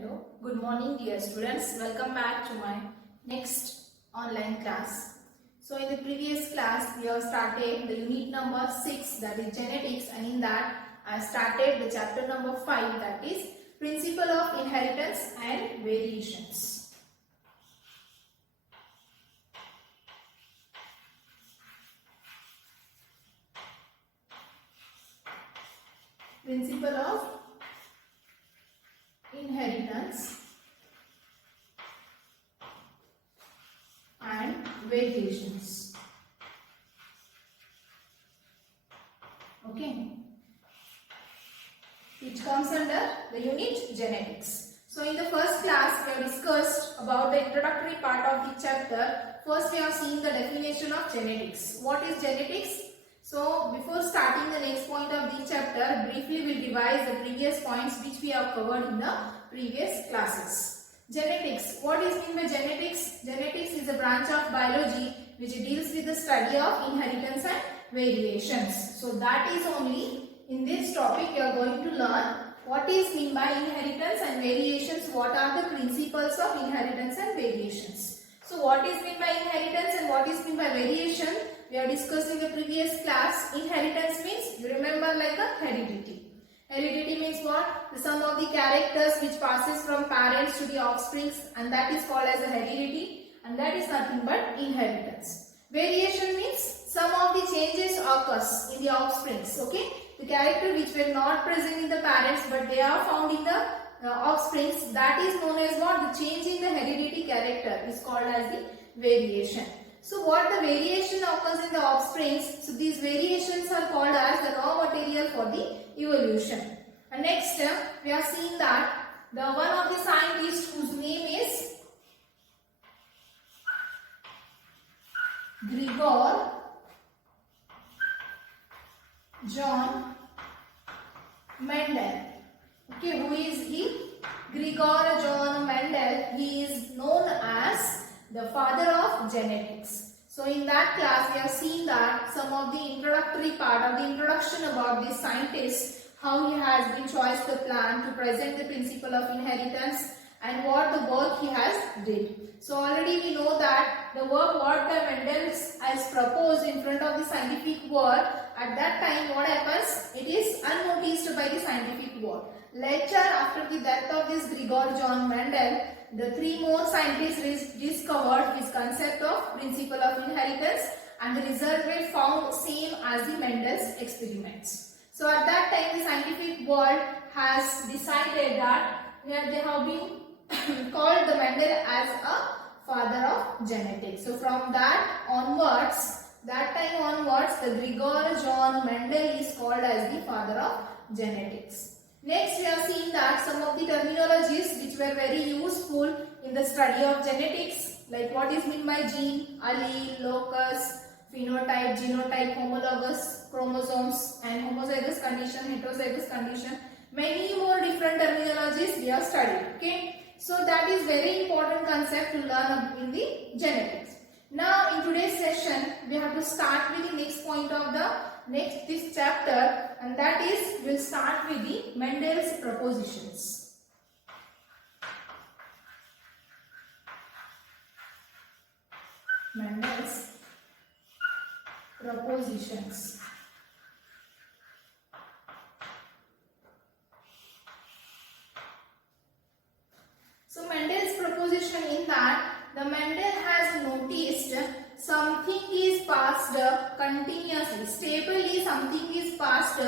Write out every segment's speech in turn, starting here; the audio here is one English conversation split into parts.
Hello, good morning dear students. Welcome back to my next online class. So in the previous class we have started the unit number 6, that is genetics, and in that I started the chapter number 5, that is principle of inheritance and variations. Principle of inheritance and variations. Okay, which comes under the unit genetics. So in the first class we have discussed about the introductory part of the chapter. First we have seen the definition of genetics. What is genetics? So before starting the next point of the chapter, briefly we will revise the previous points which we have covered in the previous classes. Genetics. What is meant by genetics? Genetics is a branch of biology which deals with the study of inheritance and variations. So that is only in this topic you are going to learn what is meant by inheritance and variations, what are the principles of inheritance and variations. So what is meant by inheritance and what is meant by variation? We are discussing in the previous class. Inheritance means, you remember, like a heredity. Heredity means what? The sum of the characters which passes from parents to the offsprings, and that is called as a heredity, and that is nothing but inheritance. Variation means some of the changes occurs in the offsprings. Okay, the character which were not present in the parents but they are found in the offsprings, that is known as what? The change in the heredity character is called as the variation. So what the variation occurs in the offsprings, so these variations are called as the raw material for the evolution. And next we have seen that the one of the scientists whose name is Gregor John Mendel. Okay, who is he? Gregor John Mendel. He is known as the father of genetics. So in that class we have seen that some of the introductory part of the introduction about this scientist, how he has been chosen the plan to present the principle of inheritance and what the work he has did. So already we know that the work what the Mendel has proposed in front of the scientific world, at that time what happens? It is unnoticed by the scientific world. Later, after the death of this Gregor John Mendel, the three more scientists discovered his concept of principle of inheritance, and the result were found same as the Mendel's experiments. So at that time the scientific world has decided that they have been called the Mendel as a father of genetics. So from that onwards, the Gregor John Mendel is called as the father of genetics. Next we have seen that some of the terminologies which were very useful in the study of genetics, like what is meant by gene, allele, locus, phenotype, genotype, homologous chromosomes, and homozygous condition, heterozygous condition. Many more different terminologies we have studied. Okay, so that is very important concept to learn in the genetics. Now in today's session we have to start with the next point of this chapter, and that is we will start with the Mendel's propositions. Mendel's propositions. So Mendel's proposition, in that the Mendel has noticed something is passed continuously, stably something is passed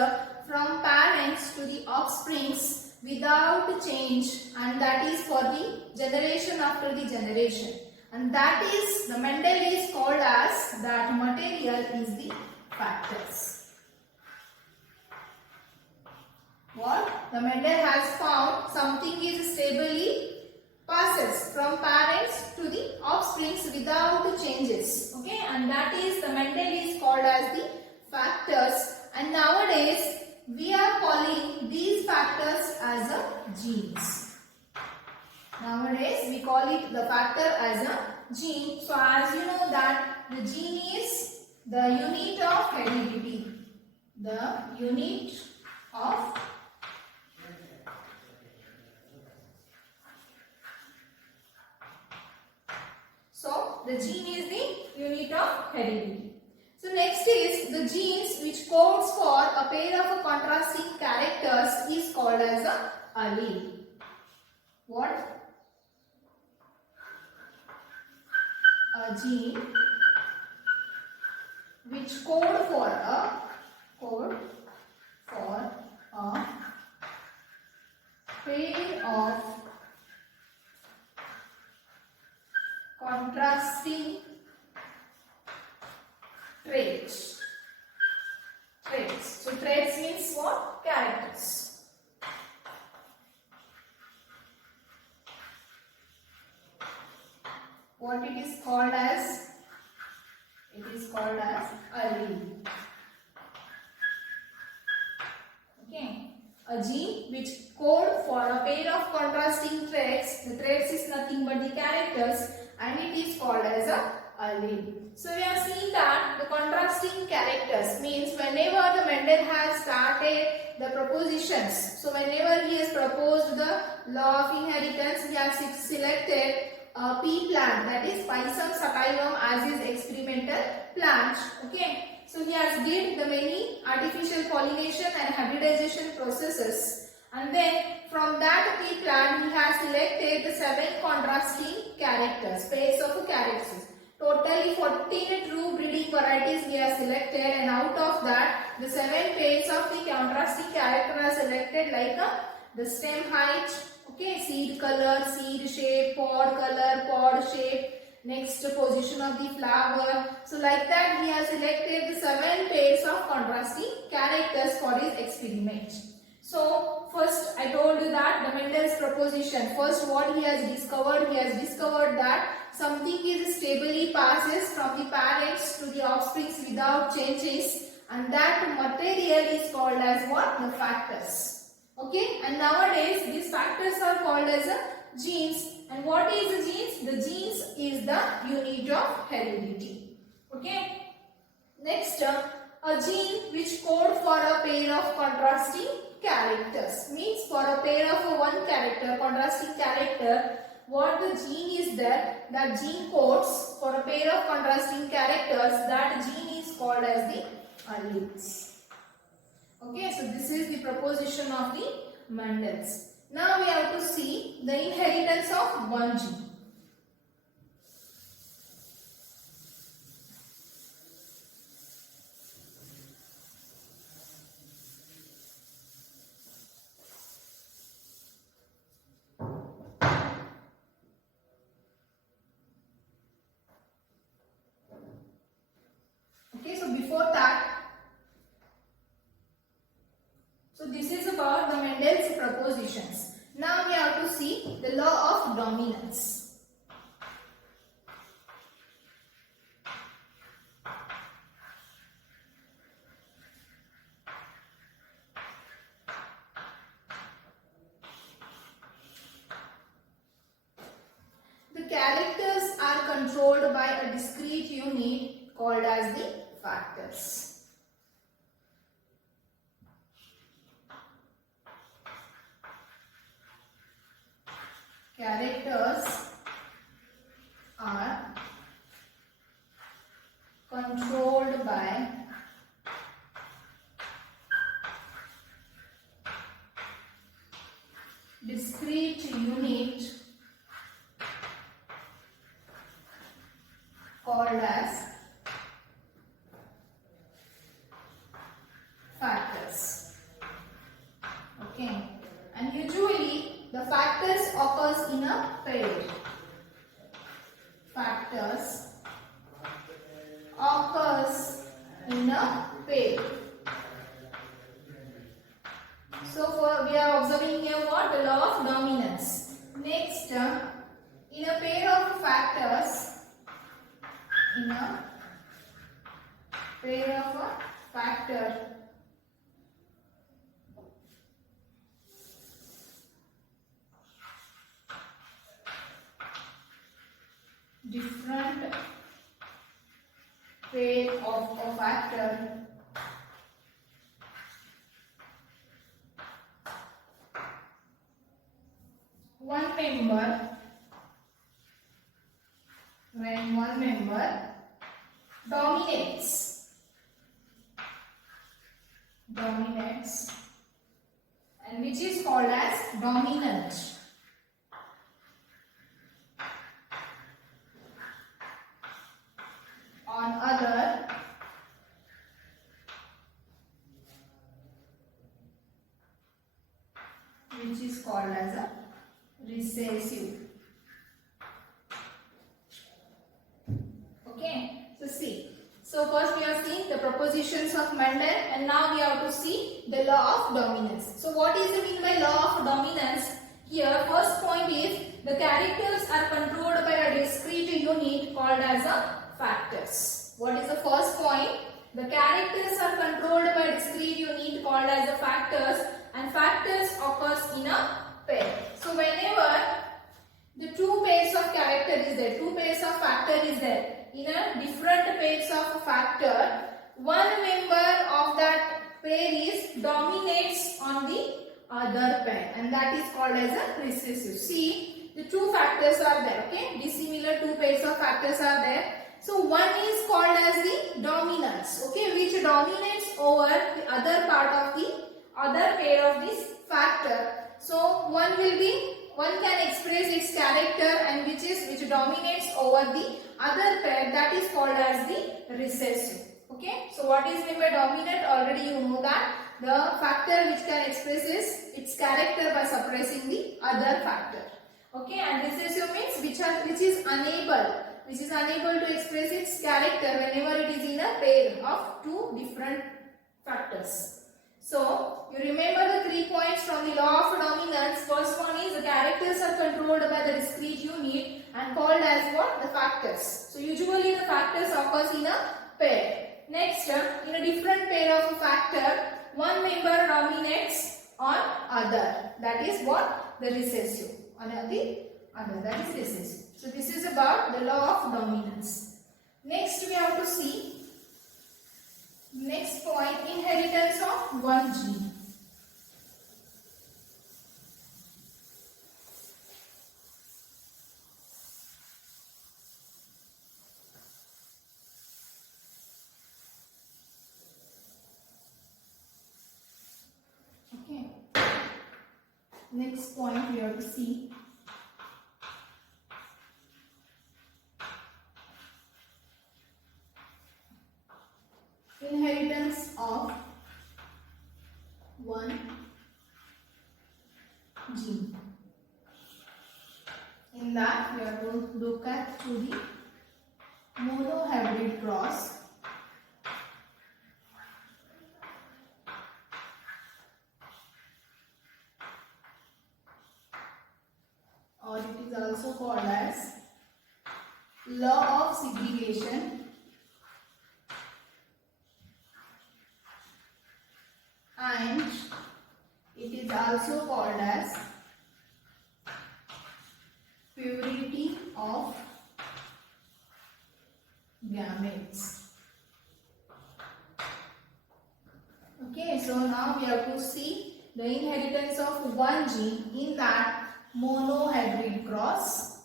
from parents to the offsprings without change, and that is for the generation after the generation. And that is, the Mendel is called as, that material is the factors. What? The Mendel has found something is stably passes from parents to the offsprings without changes. Okay, and that is, the Mendel is called as the factors, and nowadays we are calling these factors as a genes. Nowadays we call it the factor as a gene. So as you know that the gene is the unit of heredity. The unit of the gene is the unit of heredity. So next is the genes which codes for a pair of contrasting characters is called as a allele. What? A gene which code for a pair of contrasting traits. So traits means what? Characters. What it is called as? It is called as allele. Okay. A gene which code for a pair of contrasting traits. The traits is nothing but the characters, and it is called as a allele. So we have seen that the contrasting characters means whenever the Mendel has started the propositions. So whenever he has proposed the law of inheritance, he has selected a pea plant, that is Pisum sativum, as his experimental plant. Okay. So he has did the many artificial pollination and hybridization processes, and then from that pea plant he has selected the 7 contrasting characters, pairs of characters. Totally 14 true breeding varieties we have selected, and out of that the 7 pairs of the contrasting characters are selected, like the stem height, okay, seed color, seed shape, pod color, pod shape, next position of the flower. So like that he has selected the 7 pairs of contrasting characters for his experiment. So first I told you that the Mendel's proposition, first what he has discovered that something is stably passes from the parents to the offsprings without changes, and that material is called as what? The factors. Okay, and nowadays these factors are called as genes. And what is the genes? The genes is the unit of heredity. Okay. Next, a gene which code for a pair of contrasting characters, means for a pair of one character, contrasting character, what the gene is there, that gene codes for a pair of contrasting characters, that gene is called as the alleles. Okay, so this is the proposition of the Mendel's. Now we have to see the inheritance of one gene. Okay, so before that, so this is about the Mendel's propositions. Now we have to see the law of dominance. The characters are controlled by a discrete unit called as the factors. Characters are controlled by discrete unit called as factors. Okay, and usually the factors occurs in a pair. Factors occurs in a pair. So we are observing here what? The law of dominance. Next, in a pair of factors, in a pair of a factor, different pair of a factor one member when one member dominates, and which is called as dominant. On other, which is called as a recessive. Okay, so see. So first we have seen the propositions of Mendel, and now we have to see the law of dominance. So what is the mean by law of dominance? Here first point is the characters are controlled by a discrete unit called as a factors. What is the first point? The characters are controlled by a discrete unit called as the factors, and factors occurs in a pair. So whenever the two pairs of character is there, two pairs of factor is there, in a different pairs of factor, one member of that pair is dominates on the other pair, and that is called as a recessive. See, the two factors are there, okay, dissimilar two pairs of factors are there. So one is called as the dominance, okay, which dominates over the other part of the other pair of this factor. So one can express its character and which dominates over the other pair, that is called as the recessive. Okay, so what is meant by dominant? Already you know that the factor which can express its character by suppressing the other factor. Okay, and recessive means which is unable to express its character whenever it is in a pair of two different factors. So, you remember the 3 points from the law of dominance. First one is the characters are controlled by the discrete unit and called as what? The factors. So, usually the factors occurs in a pair. Next, in a different pair of a factor, one member dominates on other. That is what? The recessive. On the other, that is recessive. So, this is about the law of dominance. Next, we have to see next point, inheritance of one gene. Okay. Next point we have to see inheritance of one gene. In that we are going to look at to the monohybrid cross, or it is also called as law of segregation, and it is also called as purity of gametes. Okay, so now we have to see the inheritance of one gene in that monohybrid cross.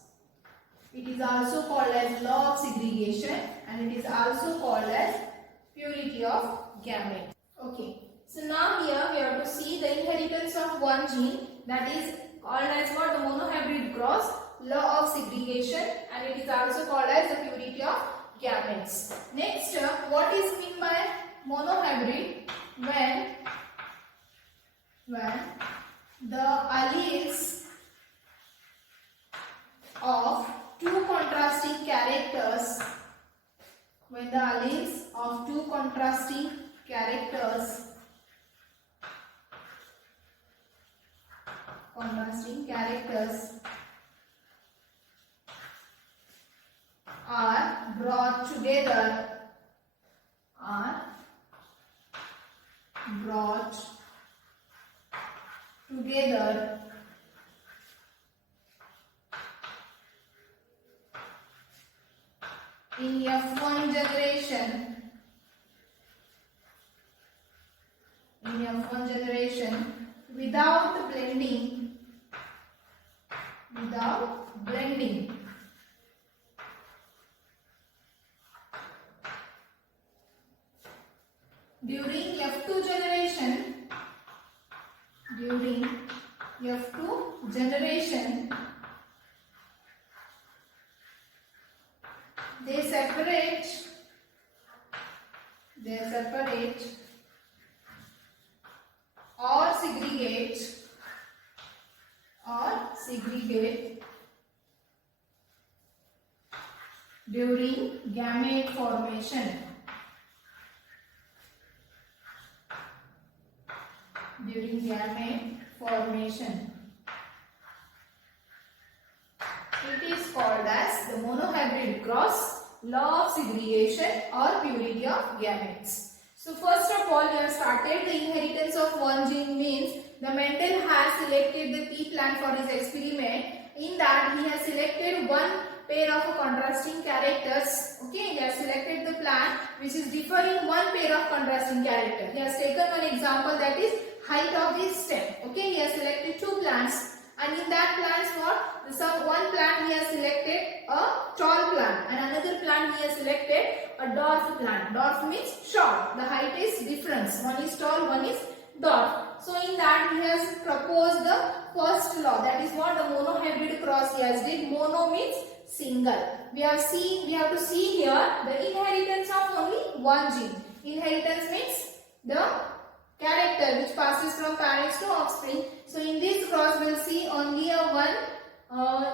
It is also called as law of segregation, and it is also called as purity of gametes. Okay. So now here we have to see the inheritance of one gene, that is called as what? The monohybrid cross, law of segregation, and it is also called as the purity of gametes. Next, what is meant by monohybrid? When the alleles of two contrasting characters, are brought together in F1 generation without blending, F2 generation, they separate or segregate during gamete formation. It is called as the monohybrid cross, law of segregation or purity of gametes. So first of all, we have started the inheritance of one gene means the Mendel has selected the pea plant for his experiment. In that he has selected one pair of contrasting characters. Okay, he has selected the plant which is differing one pair of contrasting characters. He has taken one example, that is height of the stem. Okay, he has selected two plants. And in that plants what? One plant he has selected a tall plant and another plant he has selected a dwarf plant. Dwarf means short. The height is difference. One is tall, one is dwarf. So in that he has proposed the first law. That is what the monohybrid cross he has did. Mono means single. We have to see here the inheritance of only one gene. Inheritance means the character which passes from parents to offspring. So in this cross we will see only a one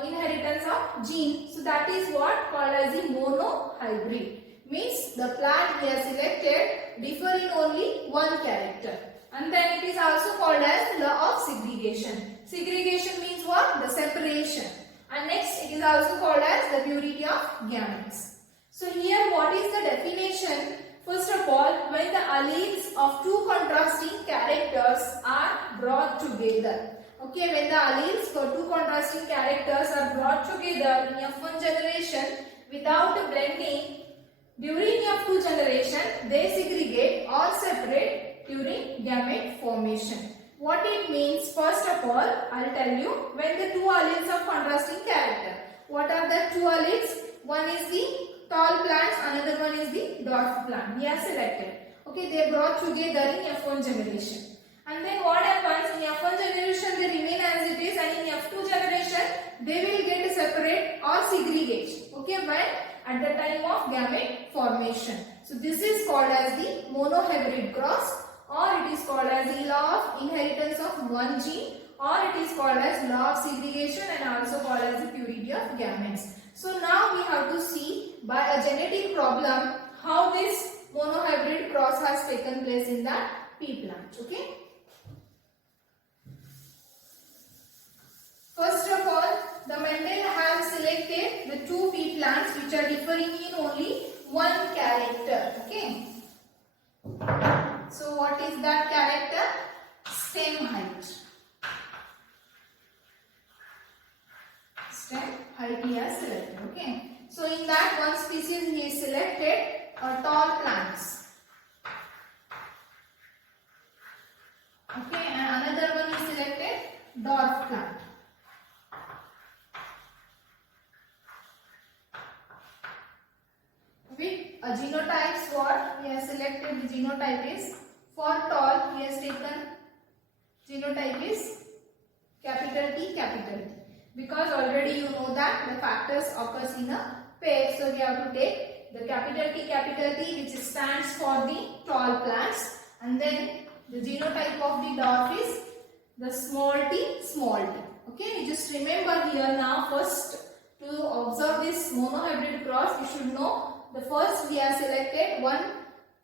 inheritance of gene. So that is what called as the monohybrid. Means the plant we have selected differ in only one character. And then it is also called as law of segregation. Segregation means what? The separation. And next it is also called as the purity of gametes. So here what is the definition? First of all, when the alleles of two contrasting characters are brought together. Okay, when the alleles for two contrasting characters are brought together in F1 generation without blending, during F2 generation they segregate or separate during gamete formation. What it means, first of all, I will tell you, when the two alleles of contrasting character. What are the two alleles? One is the tall plants, another one is the dwarf plant. We have selected. Okay, they brought together in F1 generation. And then what happens in F1 generation they remain as it is, and in F2 generation they will get separate or segregate. Okay, when at the time of gamete formation. So this is called as the monohybrid cross, or it is called as the law of inheritance of one gene, or it is called as law of segregation and also called as the purity of gametes. So now we have to see by a genetic problem how this monohybrid cross has taken place in that pea plant. Okay. First of all, the Mendel has selected the two pea plants which are differing in only one character. Okay. So what is that character? Stem height. Stem height he has selected. Okay. So in that one species he has selected tall plants. Okay, and another one he selected dwarf plant. With a genotypes what he has selected, the genotype is for tall he has taken genotype is capital T, because already you know that the factors occurs in a pair, so we have to take the capital T which stands for the tall plants, and then the genotype of the dwarf is the small t. Okay, you just remember here now, first to observe this monohybrid cross you should know the first we have selected one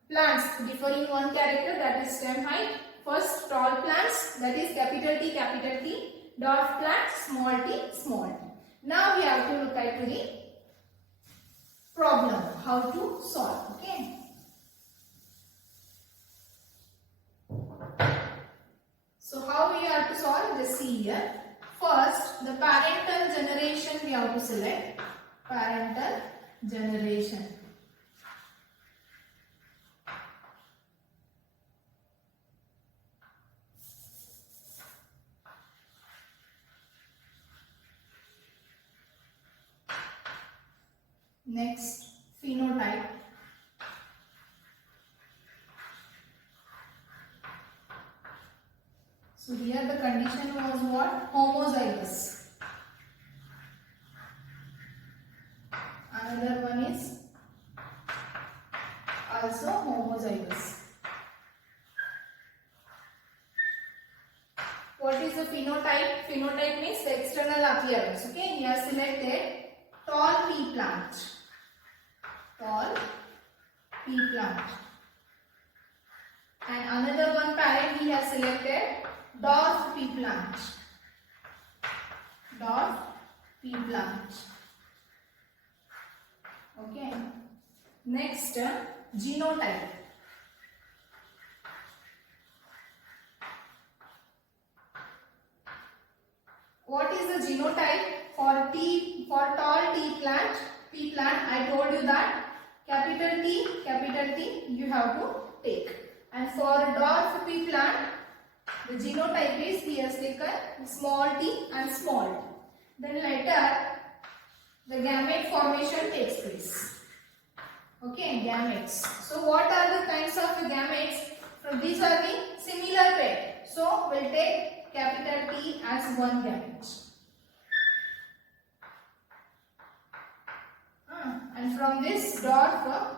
plants differing one character, that is stem height. First tall plants, that is capital T, dwarf plants small t. Now we have to look at the problem, how to solve. Okay. So how we have to solve? Just see here. First, the parental generation we have to select. Parental generation. Next, phenotype. So here the condition was what? Homozygous. Another one is also homozygous. What is the phenotype? Phenotype means the external appearance. Okay, we have selected tall pea plant. Tall pea plant. And another one parent we have selected dwarf pea plant. Dwarf pea plant. Okay. Next, genotype. What is the genotype for tall pea plant? I told you that capital T you have to take. And for dwarf pea plant, the genotype is he has taken small t and small t. Then later the gamete formation takes place. Okay, gametes. So what are the kinds of gametes? From these are the similar pair. So we'll take capital T as one gamete. And from this dwarf,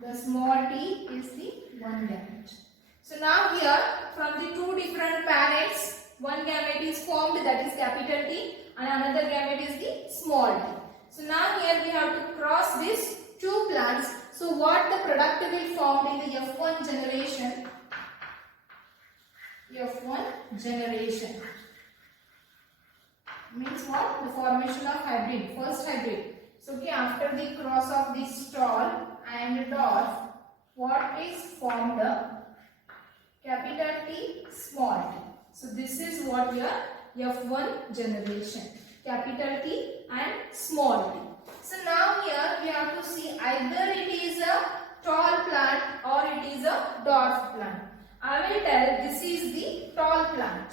the small t is the one gamete. So now here from the two different parents, one gamete is formed, that is capital T, and another gamete is the small t. So now here we have to cross these two plants. So what the product will form in the F1 generation? F1 generation means what? The formation of hybrid, first hybrid. So okay, after the cross of this tall and dwarf, what is formed? Capital T, small t. So this is what your F1 generation. Capital T and small t. So now here we have to see either it is a tall plant or it is a dwarf plant. I will tell this is the tall plant.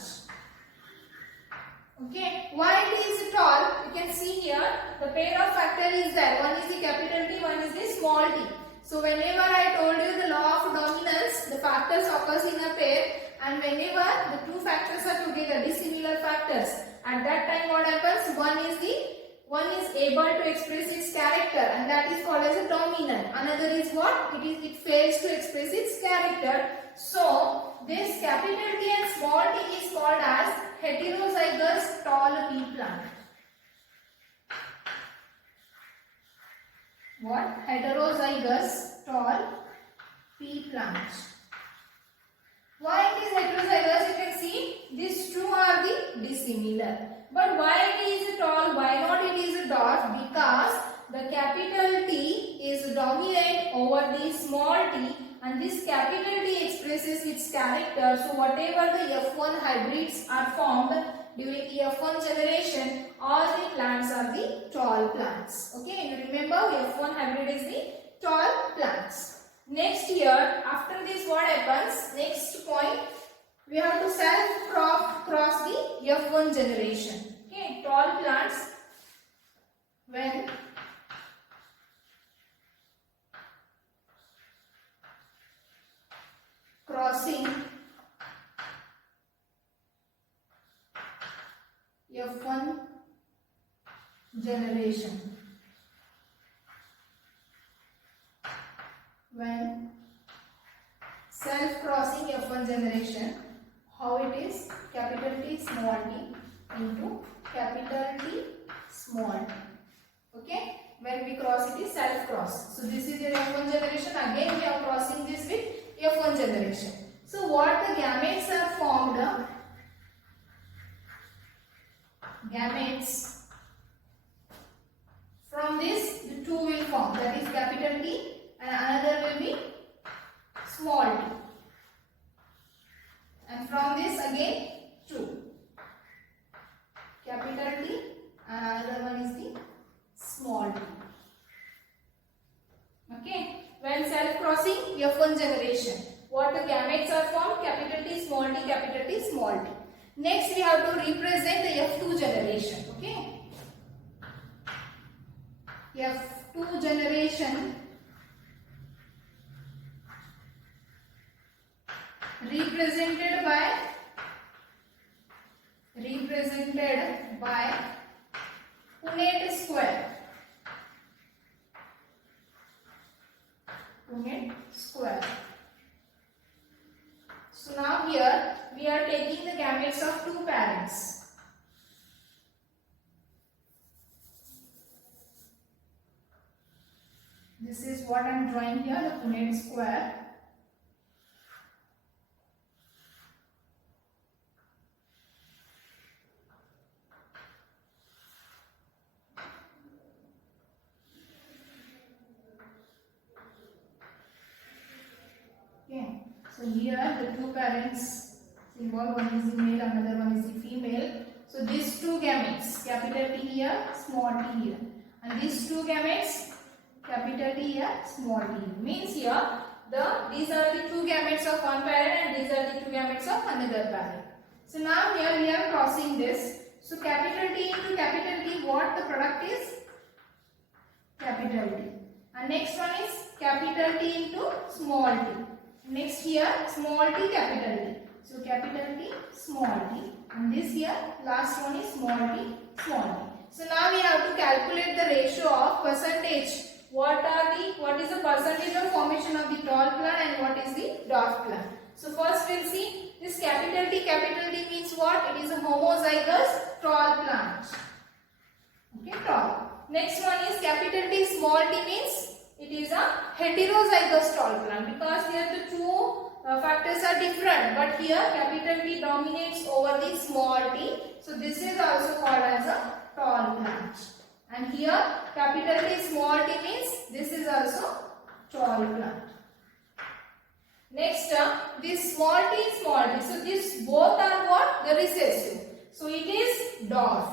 Okay, why it is tall? You can see here the pair of factor is there. One is the capital T, one is the small t. So whenever I told you the law of dominance, the factors occurs in a pair, and whenever the two factors are together, dissimilar factors, at that time what happens? One is able to express its character, and that is called as a dominant. Another is what? It fails to express its character. So this capital T and small t is called as heterozygous tall pea plant. What? Heterozygous tall pea plant. Why it is heterozygous? You can see these two are the dissimilar. But why it is tall? Why not it is a dwarf? Because the capital T is dominant over the small t, and this capital T expresses its character. So whatever the F1 hybrids are formed during the F1 generation, all the plants are the tall plants. Okay, you remember F1 hybrid is the tall plants. Next year, after this what happens? Next point, we have to cross the F1 generation. Okay, tall plants, when crossing F1 generation. When self-crossing F1 generation, how it is? Capital T small t into capital T small t. Okay? When we cross it is self-cross. So this is your F1 generation. Again we are crossing this with F1 generation. So what the gametes are formed? Gametes. From this the two will form, that is capital T and another will be small t. And from this again 2. Capital T and another one is the small t. Okay. When self-crossing F1 generation, what the gametes are formed? Capital T, small t, capital T, small t. Next we have to represent the F2 generation. Okay. F2 generation represented represented by Punnett square. Punnett square. So now here we are taking the gametes of two parents. This is what I am drawing here, the Punnett square. Okay, so here the two parents symbol, one is the male, another one is the female. So these two gametes, capital T here, small t here, and these two gametes, capital T here, small t, means here these are the two gametes of one parent and these are the two gametes of another parent. So now here we are crossing this. So capital T into capital T, what the product is? Capital T. And next one is capital T into small t. Next here small t, capital T. So capital T, small t. And this here last one is small t, small t. So now we have to calculate the ratio of percentage. What is the percentage of formation of the tall plant and what is the dwarf plant? So first we'll see this capital T means what? It is a homozygous tall plant. Okay, tall. Next one is capital T, small t means it is a heterozygous tall plant, because here the two factors are different, but here capital T dominates over the small t. So this is also called as a tall plant. And here capital T, small t means this is also tall plant. Next this small t, small t. So these both are what? The recessive. So it is dwarf.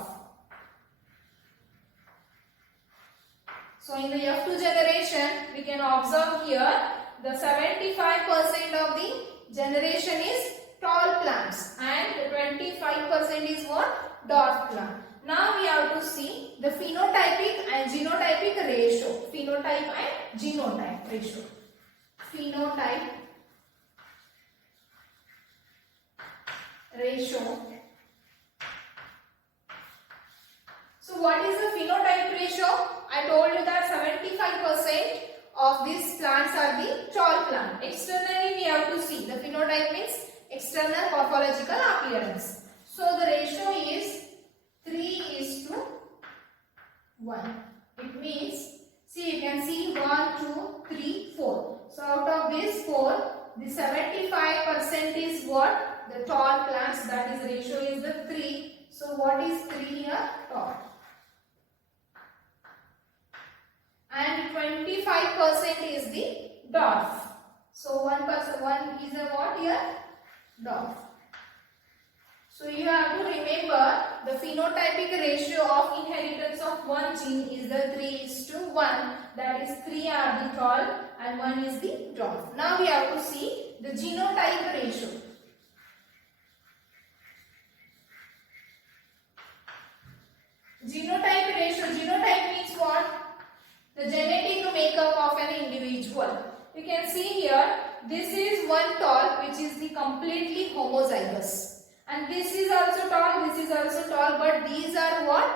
So in the F2 generation we can observe here the 75% of the generation is tall plants and the 25% is what? Dwarf plant. Now we have to see the phenotypic and genotypic ratio. Phenotype and genotype ratio. Phenotype ratio. So what is the phenotype ratio? I told you that 75% of these plants are the tall plant. Externally we have to see. The phenotype means external morphological appearance. So the ratio is 3:1. It means, see, you can see 1, 2, 3, 4. So out of this 4, the 75% is what? The tall plants, that is ratio is the 3. So what is 3 here? Tall. And 25% is the dwarf. So 1% is a what here? Dwarf. So you have to remember the phenotypic ratio of inheritance of one gene is the 3:1. That is 3 are the tall and 1 is the dwarf. Now we have to see the genotype ratio. Genotype ratio. Genotype means what? The genetic makeup of an individual. You can see here, this is one tall which is the completely homozygous. And this is also tall, this is also tall, but these are what?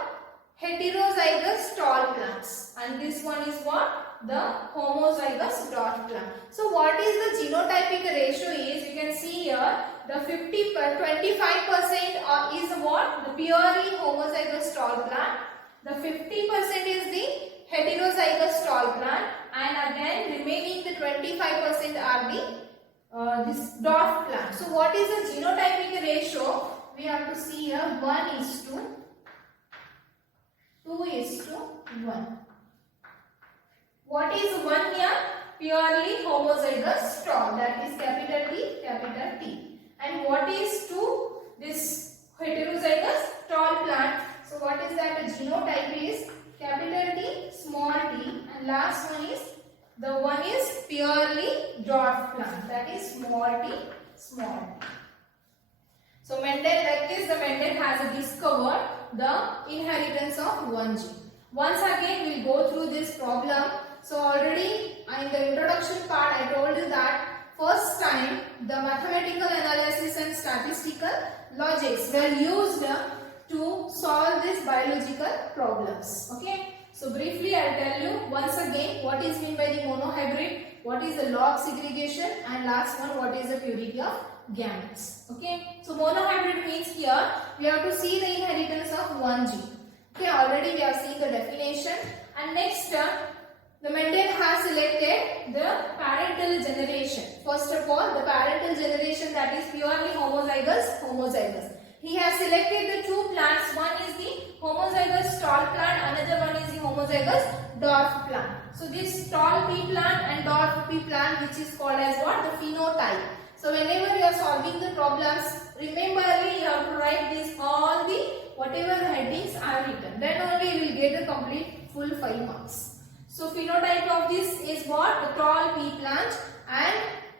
Heterozygous tall plants. And this one is what? The homozygous dwarf plant. So what is the genotypic ratio is? You can see here, the 25% is what? The purely homozygous tall plant. The 50% is the heterozygous tall plant. And again, remaining the 25% are the this dwarf plant. So what is the genotypic ratio? We have to see here 1:2 2:1. What is 1 here? Purely homozygous tall, that is capital T, capital T. And what is 2? This heterozygous tall plant. So what is that? The genotype is capital T, small t, and last one is the one is purely dwarf plant, that is small t, small t. So Mendel, like this, the Mendel has discovered the inheritance of one gene. Once again we will go through this problem. So already in the introduction part I told you that first time the mathematical analysis and statistical logics were used problems. Okay. So briefly I'll tell you once again what is meant by the monohybrid, what is the law of segregation, and last one what is the purity of gametes. Okay. So monohybrid means here we have to see the inheritance of one gene. Okay, already we have seen the definition, and next the Mendel has selected the parental generation. First of all, the parental generation, that is purely homozygous. He has selected the two plants. One is the homozygous tall plant, another one is the homozygous dwarf plant. So this tall pea plant and dwarf pea plant, which is called as what? The phenotype. So whenever you are solving the problems, remember you have to write this all the whatever headings are written. Then only you will get the complete full 5 marks. So phenotype of this is what? The tall pea plant and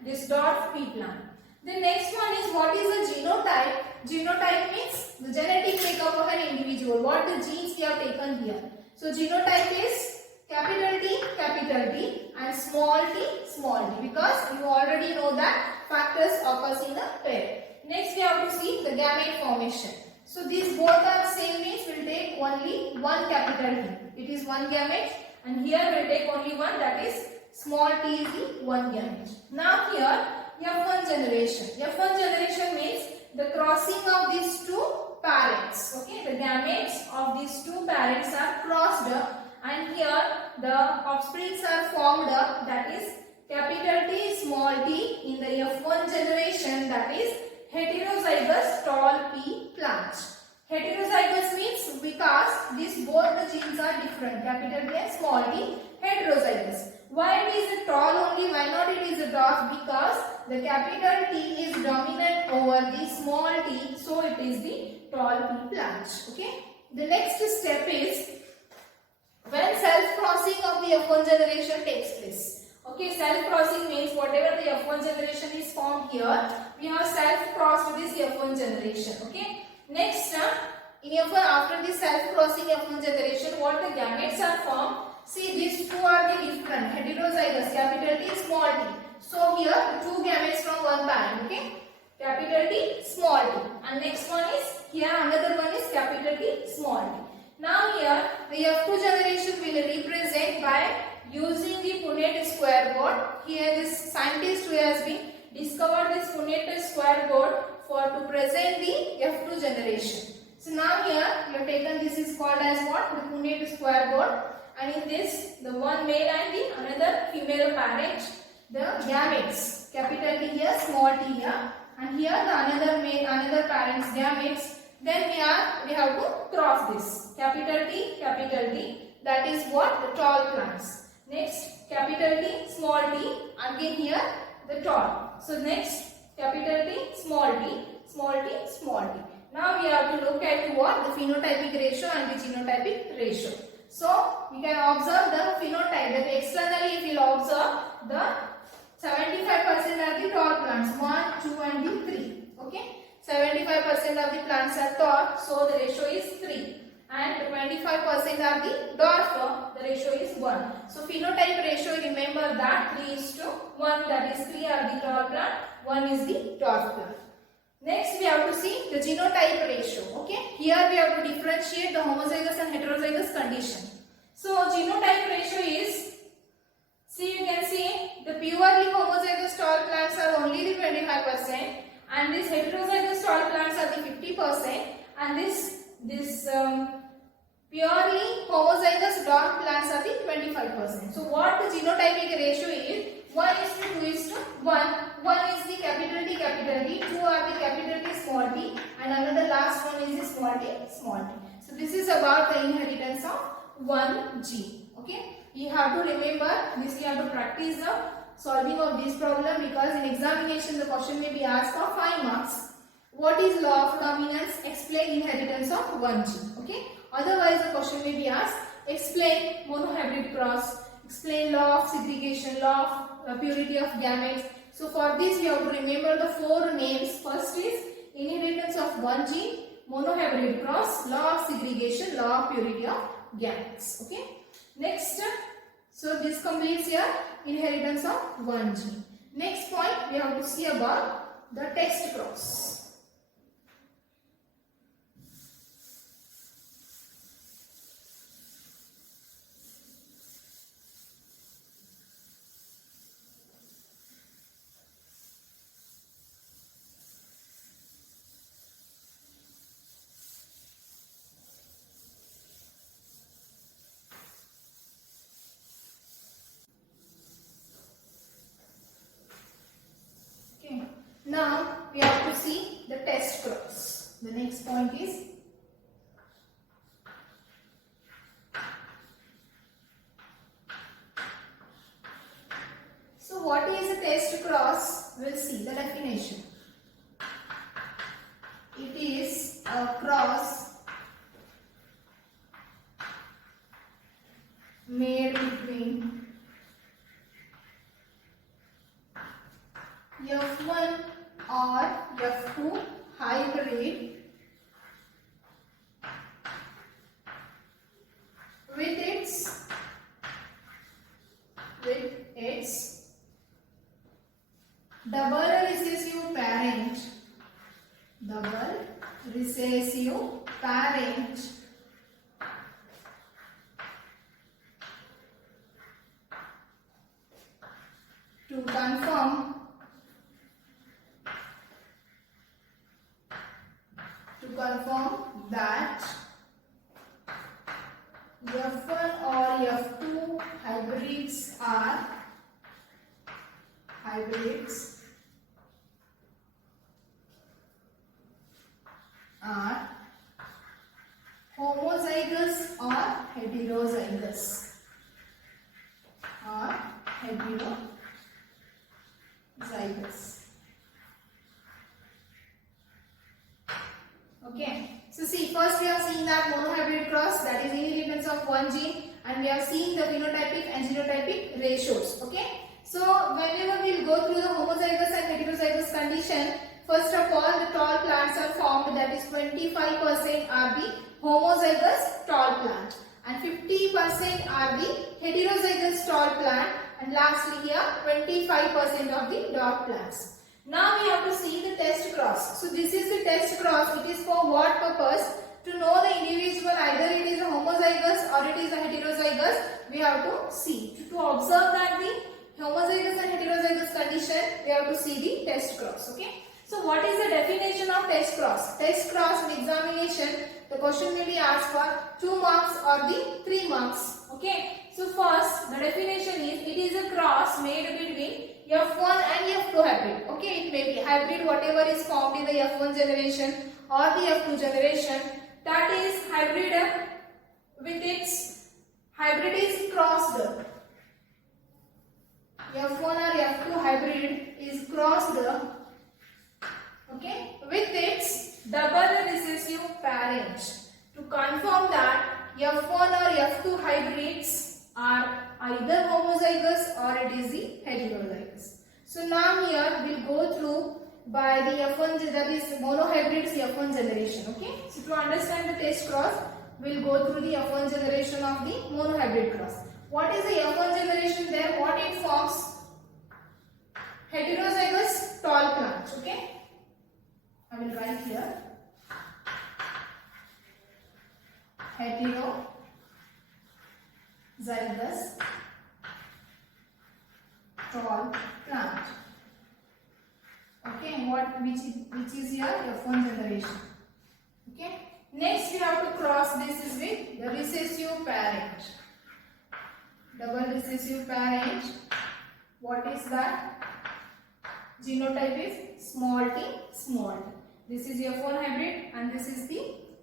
this dwarf pea plant. The next one is what is the genotype? Genotype means the genetic makeup of an individual. What the genes we have taken here. So genotype is capital T and small t because you already know that factors occurs in the pair. Next we have to see the gamete formation. So these both are same means we will take only one capital T. It is one gamete. And here we will take only one, that is small t is the one gamete. Now here F1 generation. F1 generation means the crossing of these two parents. Okay, the gametes of these two parents are crossed and here the offsprings are formed, that is capital T small t in the F1 generation, that is heterozygous tall pea plant. Heterozygous means because these both the genes are different, capital T and small t, heterozygous. Why it is a tall only, why not it is a dwarf? Because the capital T is dominant over the small t, so it is the tall pea plant. Okay. The next step is when self-crossing of the F1 generation takes place. Okay, self-crossing means whatever the F1 generation is formed here, we have self-crossed this F1 generation. Okay. Next, in F1, after the self-crossing F1 generation, what the gametes are formed? See, these two are the different, heterozygous, capital T, small t. So here, two gametes from one parent, okay? Capital T, small t. And next one is, here another one is capital T, small t. Now here, the F2 generation will represent by using the Punnett square board. Here this scientist who has been discovered this Punnett square board to present the F2 generation. So now here we have taken, this is called as what? The Punnett square board, and in this the one male and the another female parent, the gametes, capital T here, small t here, and here the another parent's gametes. Then we have to cross this capital T, that is what? The tall plants. Next capital T, small t, again here the tall. So next capital T, small t, small t, small t. Now we have to look at what? The phenotypic ratio and the genotypic ratio. So we can observe the phenotype, that externally if we will observe the 75% are the tall plants, 1, 2 and the 3. Okay, 75% of the plants are tall, so the ratio is 3. And 25% are the dwarf, the ratio is 1. So phenotype ratio, remember that 3 is to 1, that is 3 are the tall plant, 1 is the dwarf plant. Next we have to see the genotype ratio. Okay, here we have to differentiate the homozygous and heterozygous condition. So genotype ratio is, see, you can see the purely homozygous tall plants are only the 25% and this heterozygous tall plants are the 50%, and this purely homozygous dwarf plants are the 25%. So what the genotypic ratio is? 1 is to 2 is to 1. 1 is the capital T, 2 are the capital T, small t, and another last one is the small t, small t. So this is about the inheritance of one gene. Okay, you have to remember this, you have to practice the solving of this problem, because in examination the question may be asked for 5 marks. What is law of dominance? Explain inheritance of one gene. Okay, otherwise the question may be asked, explain monohybrid cross, explain law of segregation, law of purity of gametes. So for this we have to remember the 4 names. First is inheritance of one gene, monohybrid cross, law of segregation, law of purity of gametes. Okay. Next, so this completes your inheritance of one gene. Next point we have to see about the text cross. test cross, we'll see the definition. It is a cross made between F1 or F2 hybrid with its double recessive parent to confirm that F1 or F2 hybrids are homozygous or heterozygous. Okay, so see, first we have seen that monohybrid cross, that is inheritance of one gene, and we have seen the phenotypic and genotypic ratios. Okay, so whenever we will go through the homozygous and heterozygous condition, first of all the tall plants are formed, that is 25% are the homozygous tall plant and 50% are the heterozygous tall plant, and lastly here 25% of the dwarf plants. Now we have to see the test cross. So this is the test cross. It is for what purpose? To know the individual, either it is a homozygous or it is a heterozygous, we have to see. To observe that the homozygous and heterozygous condition, we have to see the test cross. Okay. So what is the definition of test cross? Test cross in examination, the question may be asked for 2 marks or the 3 marks. Okay. So first, the definition is, it is a cross made between F1 and F2 hybrid. Okay, it may be hybrid whatever is formed in the F1 generation or the F2 generation. That is hybrid with its hybrid is crossed. F1 or F2 hybrid is crossed, okay, with its double recessive parent to confirm that F1 or F2 hybrids are either homozygous or it is the heterozygous. So now here we will go through by the F1, that is monohybrids F1 generation. Okay. So to understand the test cross, we will go through the F1 generation of the monohybrid cross. What is the F1 generation there? What it forms? Heterozygous tall plant. Okay. I will write here. Heterozygous tall plant. Okay, which is your F1 generation. Okay. Next we have to cross this is with the recessive parent. Double recessive parent. What is that? Genotype is small t, small t. This is F1 hybrid and this is the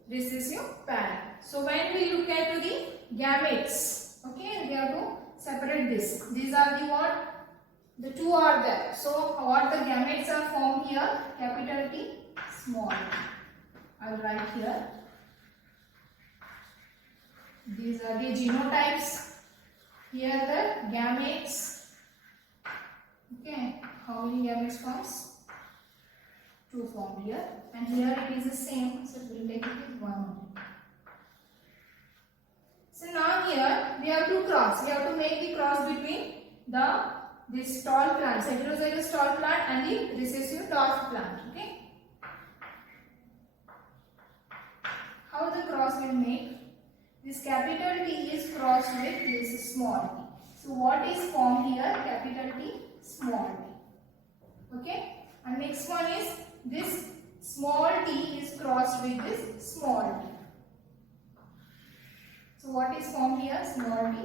recessive parent. So when we look at the gametes, okay, we have to separate this. These are the what? The two are there. So what the gametes are formed here? Capital T, small t. I will write here. These are the genotypes. Here the gametes. Okay, how many gametes forms? 2 formed here, and here it is the same. So we will take it with 1 only. So now here we have to cross. We have to make the cross between this tall plant, heterozygous tall plant, and the recessive dwarf plant. Okay. How the cross will make? This capital T is crossed with this small t. So what is formed here? Capital T, small t. Okay. And next one is this small t is crossed with this small t. So what is formed here? Small t,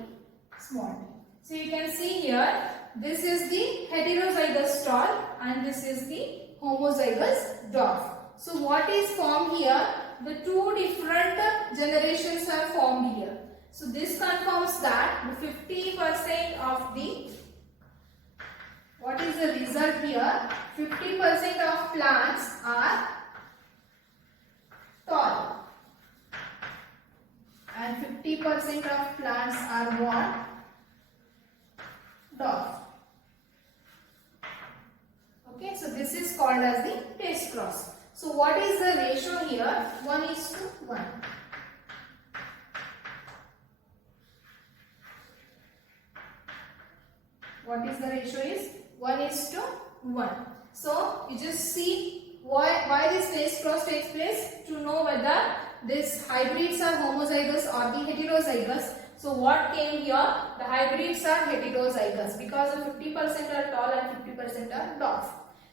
small t. So you can see here, this is the heterozygous tall and this is the homozygous dwarf. So what is formed here? The two different generations are formed here. So this confirms that the 50% of the what is the result here? 50% of plants are tall and 50% of plants are what? Dwarf. Okay, so this is called as the test cross. So what is the ratio here? 1:1. What is the ratio is? 1:1. So you just see why this test cross takes place, to know whether these hybrids are homozygous or the heterozygous. So what came here? The hybrids are heterozygous because of 50% are tall and 50% are dwarf.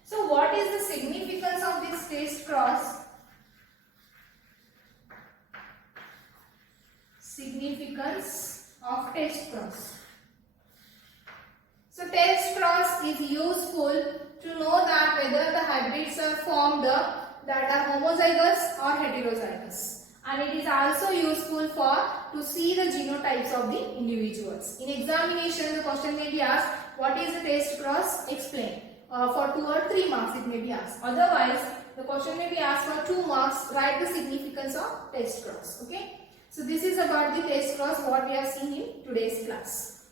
So what is the significance of this test cross? Significance of test cross. So test cross is useful to know that whether the hybrids are formed that are homozygous or heterozygous, and it is also useful to see the genotypes of the individuals. In examination, the question may be asked, what is the test cross? Explain. For 2 or 3 marks it may be asked. Otherwise, the question may be asked for 2 marks. Write the significance of test cross. Okay. So this is about the test cross what we have seen in today's class.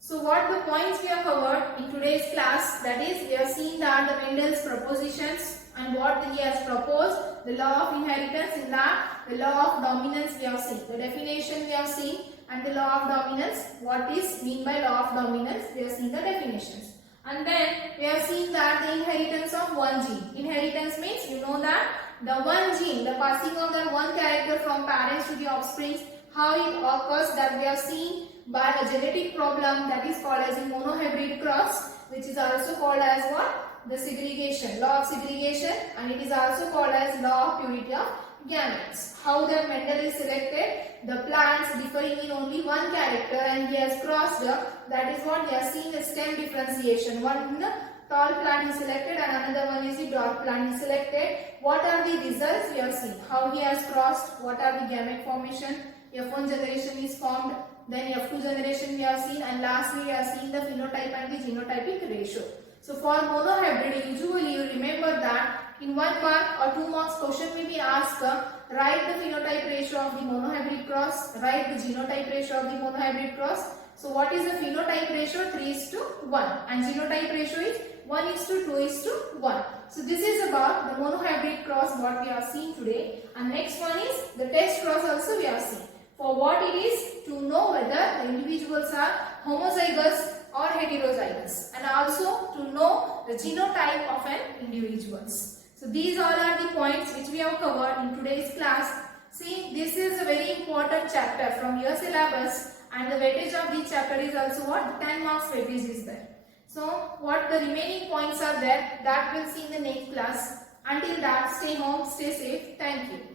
So what the points we have covered in today's class, that is, we have seen that the Mendel's propositions and what he has proposed, the law of inheritance, in that the law of dominance we have seen, the definition we have seen, and the law of dominance, what is mean by law of dominance, we have seen the definitions. And then we have seen that the inheritance of one gene. Inheritance means, you know that the one gene, the passing of the one character from parents to the offspring, how it occurs, that we have seen by a genetic problem that is called as a monohybrid cross, which is also called as what? The segregation, law of segregation, and it is also called as law of purity of gametes. How that Mendel is selected, the plants differing in only one character, and he has crossed, that is what we have seen, the stem differentiation. One tall plant is selected and another one is the dwarf plant is selected. What are the results we have seen? How he has crossed, what are the gamete formation, F1 generation is formed, then F2 generation we have seen, and lastly we have seen the phenotype and the genotypic ratio. So for monohybrid, usually you remember that in 1 mark or 2 marks question may be asked, write the phenotype ratio of the monohybrid cross, write the genotype ratio of the monohybrid cross. So what is the phenotype ratio? 3:1, and genotype ratio is 1:2:1. So this is about the monohybrid cross what we have seen today, and next one is the test cross also we have seen. For what it is? To know whether the individuals are homozygous or heterozygous, and also to know the genotype of an individuals. So these all are the points which we have covered in today's class. See, this is a very important chapter from your syllabus, and the weightage of this chapter is also what? 10 marks weightage is there. So what the remaining points are there, that we'll see in the next class. Until that, stay home, stay safe. Thank you.